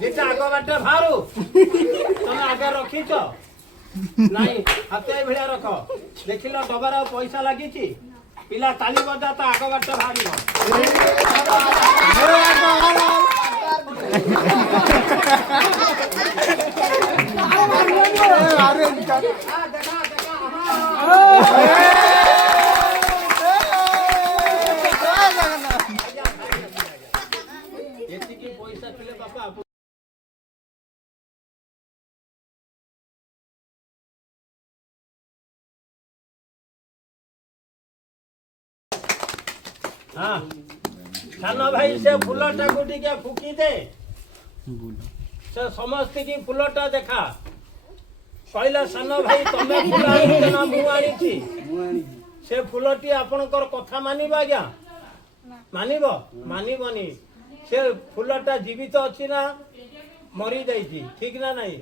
যেটা আগ বাটে ভারু তুমি আগে রখিছ নাই হাতে ভিড়া রখ দেখিল ডবার পয়সা লাগিছি পিলা তালি বজা তো আগ বাটে ভারিব ଏତିକି ପଇସା ଥିଲେ ବାପା हाँ सान भाई से फूलटा को टिके फुकी दे से समस्त की फूलटा देखा कहला सान भाई तमे फूल आनी ना मु आनी से फूलटी आपनकर कथा मानिबा आज्ञा मानिब मानिबनी से फूलटा जीवित अच्छी ना मरी जाइए ठीक ना नहीं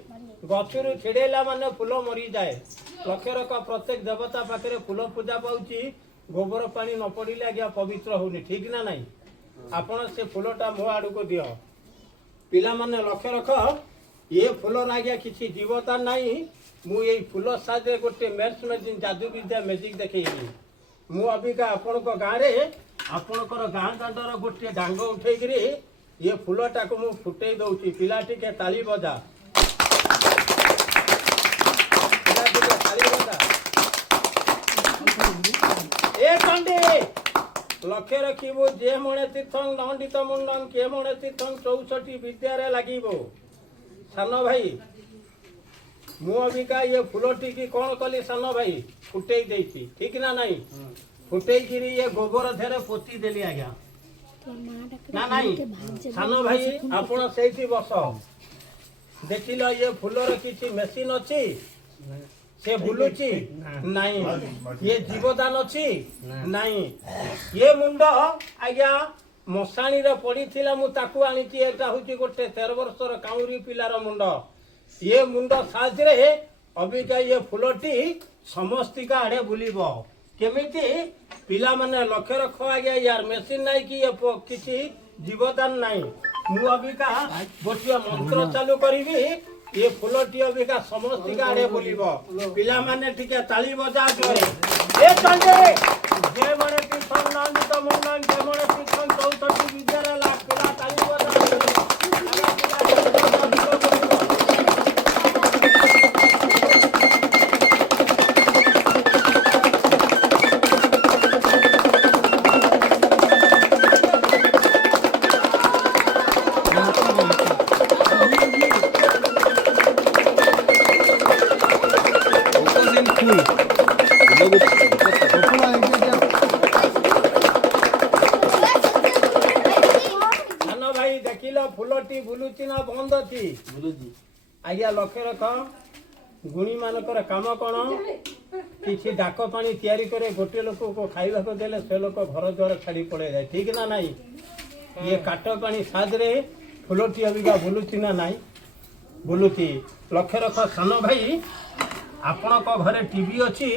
गचरु छेड़ेला माने फूल मरी जाए लक्ष्य रख प्रत्येक देवता पाखे फूल पूजा पाऊँ गोबर पानी न पड़े आज्ञा पवित्र होनी ठीक ना नहीं आपण से फूलटा मो आड़ को दियो पिला माने लक्ष्य रख ये फूल आज्ञा किसी जीवता नहीं मु ये फूल साजे गोटे मेट्स मेजिन जादू विद्या मैजिक देखी मु अबिका आपण को गाँव रे आपणकर गाँ दांडर गोटे डांग उठे ये फूलटा को मु फुटे दउची पिला टिके ताली बजा ए चंडी लक्ष्य रखिबो जे मणे तीर्थं दंडित मुंडन के मणे तीर्थं 64 विद्या रे लागिबो सान भाई मु अबिका ये फूलटी की कौन कली सान भाई फुटे देती ठीक ना नहीं फुटे गिरी ये गोबर धेरे पोती देली आज्ञा ना नहीं सान भाई आपण सेठी बस देखिल ये फूलर किसी मेसीन अच्छी से बुलुची नहीं ये जीवदान अच्छी नहीं ये मुंड आज्ञा मशाणी रे पड़ी थिला मु ताकू आनी की एटा होची गोटे 13 वर्षर काउरी पिलार मुंड ये मुंड साज रे अबिका ये फूलटी समस्तिका आड़े बुलिबो केमिति पिला माने लक्ष्य रख आज्ञा यार मेसिन नहीं कि ये किसी जीवदान नहीं मु अबिका गोटे मंत्र चालू करिवि ये फूलटी अबिका समस्तिका आड़े बुलिबो पिला माने ठीक ताली बजा जोरे ए चंडे जे मणे तीर्थं नंदित मुंडन जे मणे तीर्थं 64 विद्या रे लाख पिला ताली बजा फूलटी बुलुची ना बंद अच्छी आज्ञा लक्ष्य रख गुणी मानकर काम कौन किसी डाक पानी तैयारी करे गोटे लोक को खाइबा को देले से लोक घर द्वार छाड़ी पड़े जाए ठीक ना नहीं ये काट पानी साजरे फूलटी अबिका बुलुची ना नहीं बुलुची लक्ष्य रख सान भाई आपण को घरे टीवी अच्छी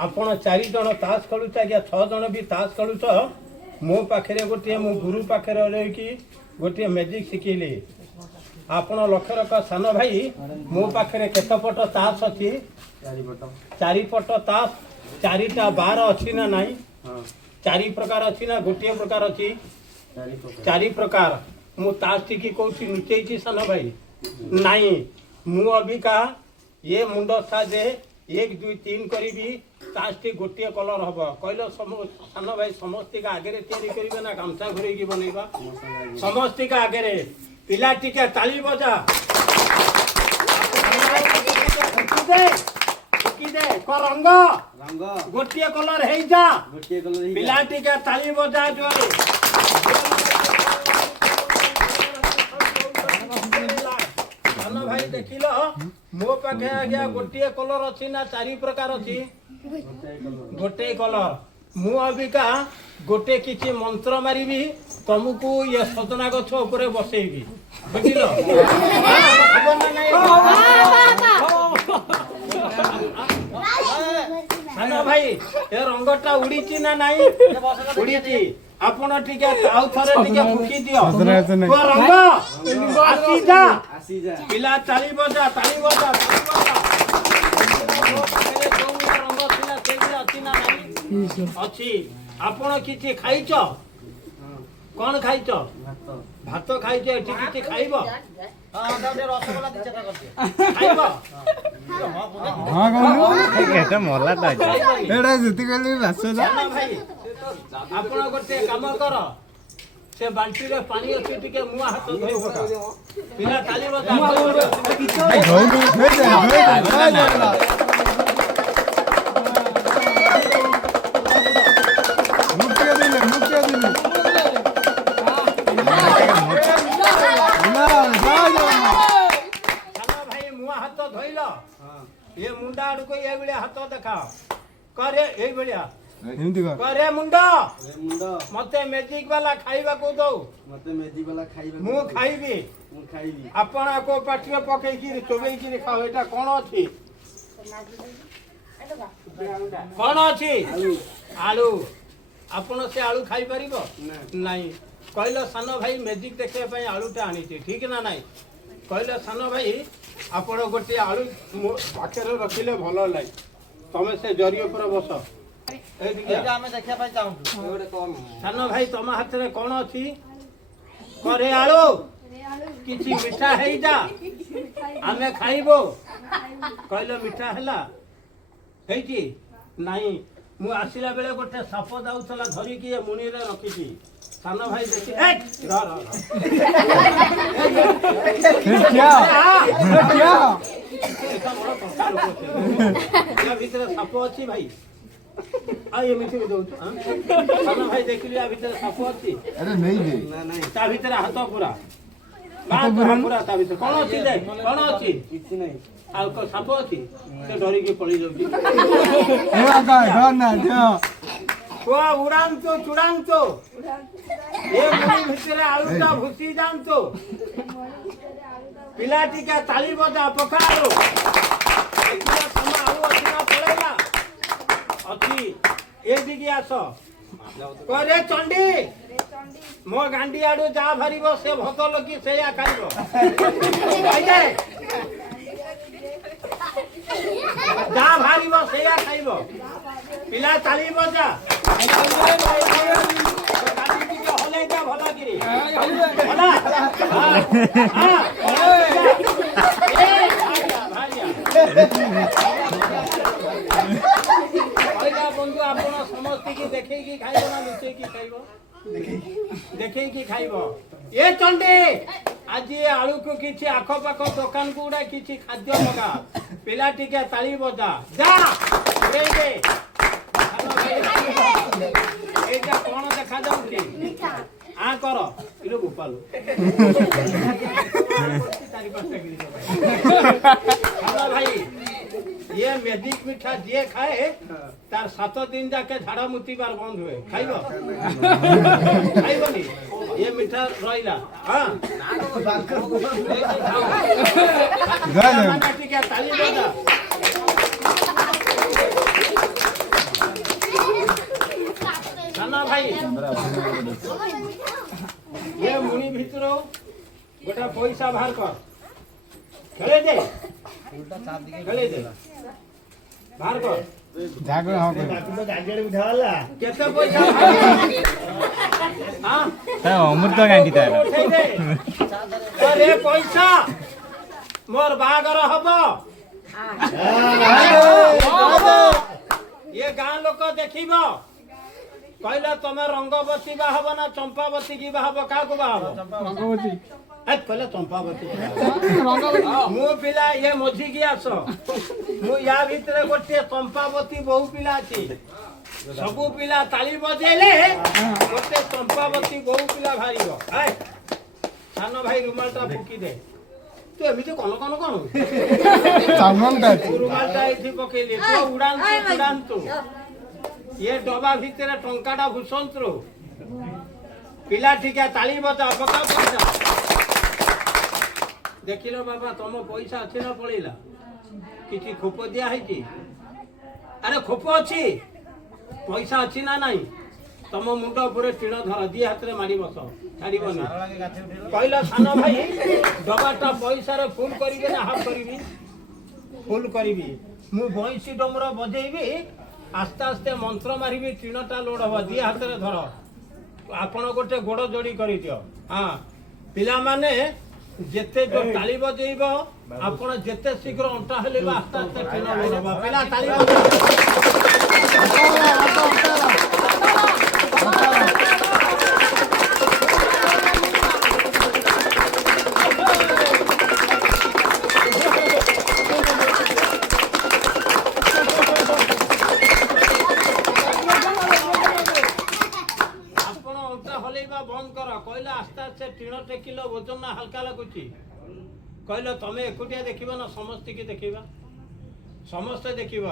आपण 4 जन ताश खेलुच आज्ञा 6 जन भी ताश खेलुच मो पाखे गोटे मो गुरु पाखे रही गोटे मैजिक शिखिली आपण लक्ष्य रख सान भाई मो पाखे केत पट ताश अच्छी 4 पट ताश 4टा बार अच्छी ना नहीं 4 प्रकार अच्छी ना गोटे प्रकार अच्छी 4 प्रकार मु ताश टिकी कौची लुचेची सान भाई नहीं मु अबिका ये मुंड साजे 1 2 3 करी ताशटी गोटे कलर हम कहल सान भाई समस्ती का आगे तैयारी करेंगे ना गामछा घुरे बनइबा समस्ती का आगे पिला टिके ताली बजा दे रंग गोटे कलर है जा पिला टिके ताली बजा जोरे सान भाई देखिल मो पाखे आज्ञा गोटे कलर अच्छी ना 4 प्रकार अच्छी गोटे कलर मु अबिका गोटे किसी मंत्र मारिबी तुमको ये सजना गछ ऊपर बसैबी बुझिल सान भाई ए रंगटा उड़ी ना नहीं उड़ी ଆପଣ ଟିକେ ଆଉ ଥରେ ଟିକେ ଫୁକି ଦିଅ ସଜନା ଗଛ ନାହିଁ। ପୁଅ ରଙ୍ଗ ଆସିଯା ପିଲା ତାଳି ବଜା ତାଳି ବଜା ତାଳି ବଜା। ମୋ ପାଖରେ ଯୋଉ ରଙ୍ଗ ଥିଲା ସେଇଠି ଅଛି ନା ନାହିଁ? ଅଛି। ଆପଣ କିଛି ଖାଇଛ? କଣ ଖାଇଛ? ଭାତ ଖାଇଛ? ଏଠି କିଛି ଖାଇବ? ଖାଇବ? ହଁ କହୁନୁ এটা মলাটা ଖାଇବନି? ଏଇଟା ଯେତିକି କହିଲି ବାସ ସାନ ଭାଇ ଆପଣ ଗୋଟେ କାମ କର ସେ ବାଲ୍ଟିରେ ପାଣି ଅଛି ଟିକେ ମୁହଁ ହାତ ଧୋଇ ପକା ପିଲା ତାଳି ବଜା ସାନ ଭାଇ ମୁହଁ ହାତ ଧୋଇଲ ଏ ମୁଣ୍ଡା ଆଡକୁ ଏଇଭଳିଆ ହାତ ଦେଖାଅ କରେ ଏଇଭଳିଆ ଏମିତି କର କରେ ମୁଣ୍ଡ ମତେ ମ୍ୟାଜିକ ବାଲା ଖାଇବାକୁ ଦଉ ମୁଁ ଖାଇବି ଆପଣ ଆକୁ ପାଟିରେ ପକେଇକିରି ଚୋବେଇକିରି ଖାଅ ଏଇଟା କଣ ଅଛି କଣ ଅଛି ଆଳୁ ଆପଣ ସେ ଆଳୁ ଖାଇପାରିବ ନାଇଁ କହିଲ ସାନ ଭାଇ ମ୍ୟାଜିକ ଦେଖିବା ପାଇଁ ଆଳୁଟା ଆଣିଛି ଠିକ ନା ନାଇଁ କହିଲ ସାନ ଭାଇ ଆପଣ ଗୋଟେ ଆଳୁ ମୋ ପାଖରେ ରଖିଲେ ଭଲ ଲାଗେ ତମେ ସେ ଜରି ଉପରେ ବସ ସାନ ଭାଇ ତମ ହାତରେ କଣ ଅଛି କରେ ଆଳୁ କିଛି ମିଠା ହେଇଯା ଆମେ ଖାଇବୁ କହିଲ ମିଠା ହେଲା ହେଇଛି ନାଇଁ ମୁଁ ଆସିଲା ବେଳେ ଗୋଟେ ସାପ ଯାଉଥିଲା ଧରିକି ଏ ମୁଣିରେ ରଖିଛି ସାନ ଭାଇ ଦେଖି ଭିତରେ ସାପ ଅଛି ଭାଇ ଆଉ ଏମିତି ଦଉଛୁ ସାନ ଭାଇ ଦେଖିଲି ଆ ଭିତରେ ସାପ ଅଛି ତା ଭିତରେ ହାତ ପୁରା ପୁରା ତା ଭିତରେ କଣ ଅଛି ଯେ କଣ ଅଛି କିଛି ନାହିଁ ଆଉ ସାପ ଅଛି ସେ ଡରିକି ପଳେଇ ଯାଉଛି କୁଆ ଉଡ଼ାନ୍ତୁ ଚୁଡ଼ାନ୍ତୁ ଏ ମୁଣି ଭିତରେ ଆଳୁଟା ଭୁସି ଯାଆନ୍ତୁ ପିଲା ଟିକେ ତାଳି ବଜା ପକାଳୁ ଆଳୁ ଅଛି ନା ପଳେଇଲା ଅଛି ଏଠିକି ଆସ କରେ ଚଣ୍ଡୀ ମୋ ଗାଣ୍ଡି ଆଡୁ ଯାହା ବାହାରିବ ସେ ଭତ ଲୋକି ସେଇଆ ଖାଇବ ଯାହା ବାହାରିବ ସେଇଆ ଖାଇବ ପିଲା ତାଳି ବଜା ହଲେଇଟା ଭଲ କିରି ବନ୍ଧୁ ଆପଣ ସମସ୍ତଙ୍କୁ ଦେଖେଇକି ଖାଇବ ନା ମିଶେଇକି ଖାଇବ ଦେଖେଇକି ଖାଇବ ଏ ଚଣ୍ଡୀ ଆଜି ଏ ଆଳୁକୁ କିଛି ଆଖପାଖ ଦୋକାନକୁ ଗୁଡା କିଛି ଖାଦ୍ୟ ଲଗା ପିଲା ଟିକେ ତାଳି ବଜା ଯା এইটা কোন দেখা যাচ্ছে আ কর ইলো গোপাল ভাই ये मैजिक मिठा जे खाए तार 7 दिन जाके झाड़ा मुतिबार बंद हुए खाइब खाइबनी ये मिठा रहिला हां ठीक है ताली बजा साना भाई ये मुनि भितर गोटा पैसा बाहर कर खेले दे खेले दे बाहर कर जागो हां केते पैसा हां ता अमृत गांडी तार अरे पैसा मोर बागर हबो ये गां लोक देखिबो कहला तमे रंगवती बाहब ना चंपावती की बाहब का को बाहब रंगवती ए कहला चंपावती मु पिला ये मझी की आस मु या भीतर गोटे चंपावती बहु पिला अछि सबु पिला ताली बजेले गोटे चंपावती बहु पिला भारीबो ए सानो भाई रुमालटा फुकी दे तू एमिति कोन कोन कोन सामान का रुमालटा इथि पकेली तो उड़ांतु ये डबा भीतर टंकाटा भूषंत्र पिला ठीका ताली बजा पका पैसा देखिल बाबा तुम पैसा अच्छी ना पड़ेगा किसी खोप दिया है अरे खोप अच्छी पैसा अच्छी ना नहीं ତମ ମୁଣ୍ଡ ଉପରେ ଟିଣ ଧର ଦି ହାତରେ ମାଡ଼ି ବସ ଛାଡ଼ିବନି କହିଲ ସାନ ଭାଇ ଡବାଟା ପଇସାରେ ଫୁଲ କରିବି ନା ହାଫ୍ କରିବି ଫୁଲ କରିବି ମୁଁ ବଇଁଶୀ ଡମର ବଜେଇବି ଆସ୍ତେ ଆସ୍ତେ ମନ୍ତ୍ର ମାରିବି ଟିଣଟା ଲୋଡ ହବ ଦି ହାତରେ ଧର ଆପଣ ଗୋଟେ ଗୋଡ଼ ଯୋଡ଼ି କରିଦିଅ ହଁ ପିଲାମାନେ ଯେତେ ତାଳି ବଜେଇବ ଆପଣ ଯେତେ ଶୀଘ୍ର ଅଣ୍ଟା ହେଲିବ ଆସ୍ତେ ଆସ୍ତେ ଟିଣ ଲୋଡ ହବ ପିଲା ତାଳି ଟିଣ ଟେକିଲ ଓଜନ ହାଲକା ଲାଗୁଛି କହିଲ ତମେ ଏକୁଟିଆ ଦେଖିବ ନା ସମସ୍ତଙ୍କୁ ଦେଖିବା ସମସ୍ତେ ଦେଖିବ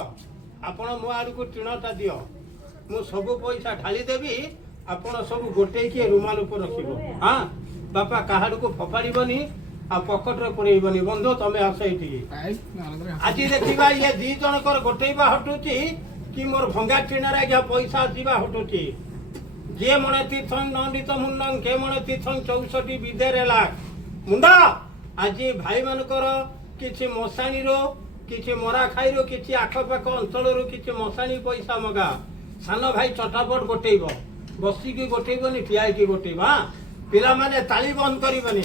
ଆପଣ ମୋ ଆଡ଼କୁ ଟିଣଟା ଦିଅ ମୁଁ ସବୁ ପଇସା ଢାଳି ଦେବି ଆପଣ ସବୁ ଗୋଟେଇକି ରୁମାଲ ଉପରେ ରଖିବ ହଁ ବାପା କାହାଡକୁ ଫୋପାଡ଼ିବନି ଆଉ ପକେଟରେ ପୁରେଇବନି ବନ୍ଧୁ ତମେ ଆସ ଏଇଠିକି ଆଜି ଦେଖିବା ଇଏ ଦି ଜଣଙ୍କର ଗୋଟେଇବା ହଟୁଛି କି ମୋର ଭଙ୍ଗା ଟିଣରେ ଆଜ୍ଞା ପଇସା ଆସିବା ହଟୁଛି जे मणे तीर्थं नंदित मुंडं के मणे तीर्थं 64 विद्यारे लाख मुंडा आज भाई मानकर किछि मशाणी रो किछि मरा खाई रो किछि आखपाख अंचल रो किछि मशाणी पैसा मगा सान भाई चटापट गोटेइब बसी की गोटेइबनी ठिया की गोटेइब हां पिला माने ताली बंद करिबनी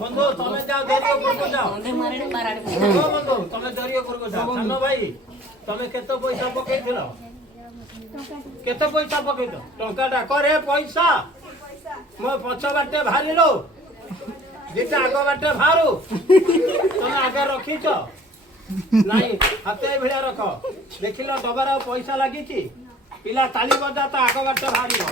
बंधु तमे जाओ दरिया पर जाओ बंधु तमे दरिया पर जाओ सानो भाई तमे केते पैसा पकेइथिलो केते पैसा पकेइतो टंकाटा करे पैसा मो पछ बाटे भारिलो जेते आग बाटे भारू तमे आगे रखिछो नाही हाते भिड़ा रख देखिलो डबारा पैसा लागिची पिला ताली बजा तो आग बाटे भारिलो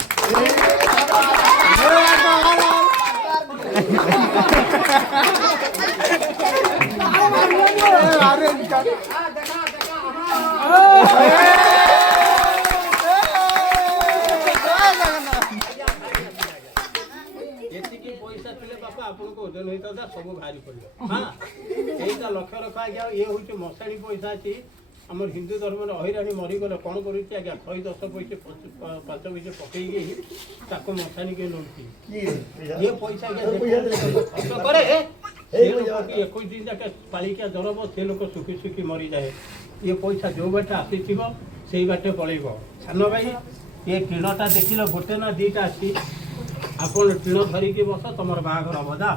पैसा थे बापा आपन को ओजन होता सब भारी पड़ो हाँ यहीटा लक्ष्य रख आज्ञा ये हूँ मशाणी पैसा अच्छी आम हिंदू धर्म अहिराणी मरीगले कौन करुँ आज्ञा 10 पैसे 5 पैसे पकईकि मशाणी के नौची ये पैसा खर्च करे 21 दिन जाके पालिका जरब से लोक सुखी सुखी मरी जाए ये पैसा जो बाटे आसी से बाटे पलैब सान भाई ये टीणटा देखिल गोटे ना दीटा आसी आपण टीण धरिकी बस तुम बाहागर हम जा